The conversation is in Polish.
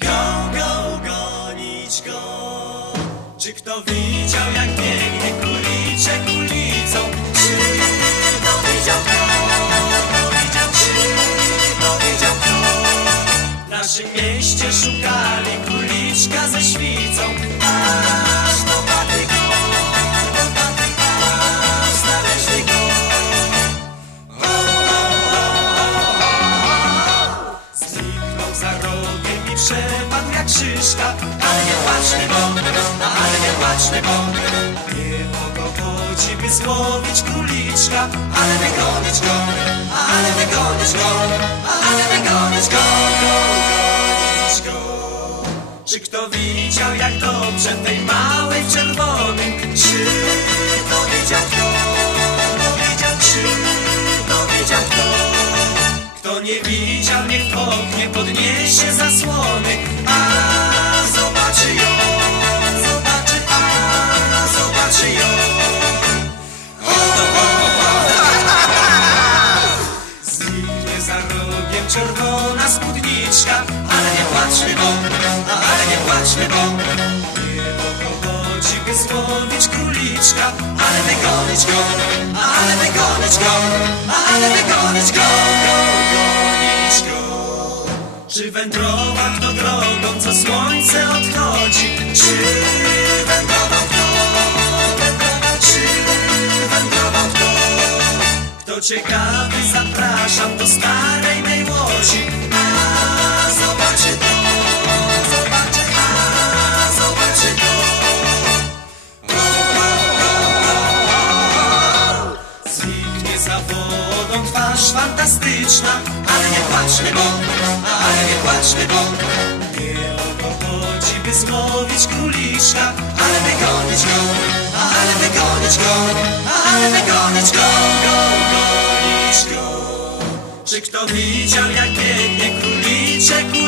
Go, go, gonić go. Czy kto widział, jak biegnie kuliczek ulicą? Czy kto widział kto? Kto widział, czy kto widział kto? W naszym mieście szukali szyszka Ale nie płaczmy bo, ale nie płaczmy bo. Nie o to chodzi, by złowić króliczka. Ale wygonić go, ale wygonić go Ale wygonić go, go, gonić go. Czy kto widział jak dobrze tej małej czerwonym Czy to widział kto, to widział czy to widział kto? Kto nie widział, niech oknie podniesie zasłony, czerwona spódniczka, ale nie płaczmy, bo, ale nie płaczmy, bo nie o to chodzi, by złowić króliczka, ale wygonić go, ale wygonić go, ale wygonić go, go, gonić go. Czy wędrował kto drogą, co słońce odchodzi? Czy ciekawy, zapraszam do starej mej łozi. A zobaczy to, zobaczy, a zobaczy to. Zniknie za wodą twarz fantastyczna, ale nie płaczmy, bo, ale nie płaczmy, bo nie o to chodzi, by króliczka, ale wygonić go, ale wygonić go, ale wygonić go, go, gonić go. Czy kto widział, jak biegnie króliczek?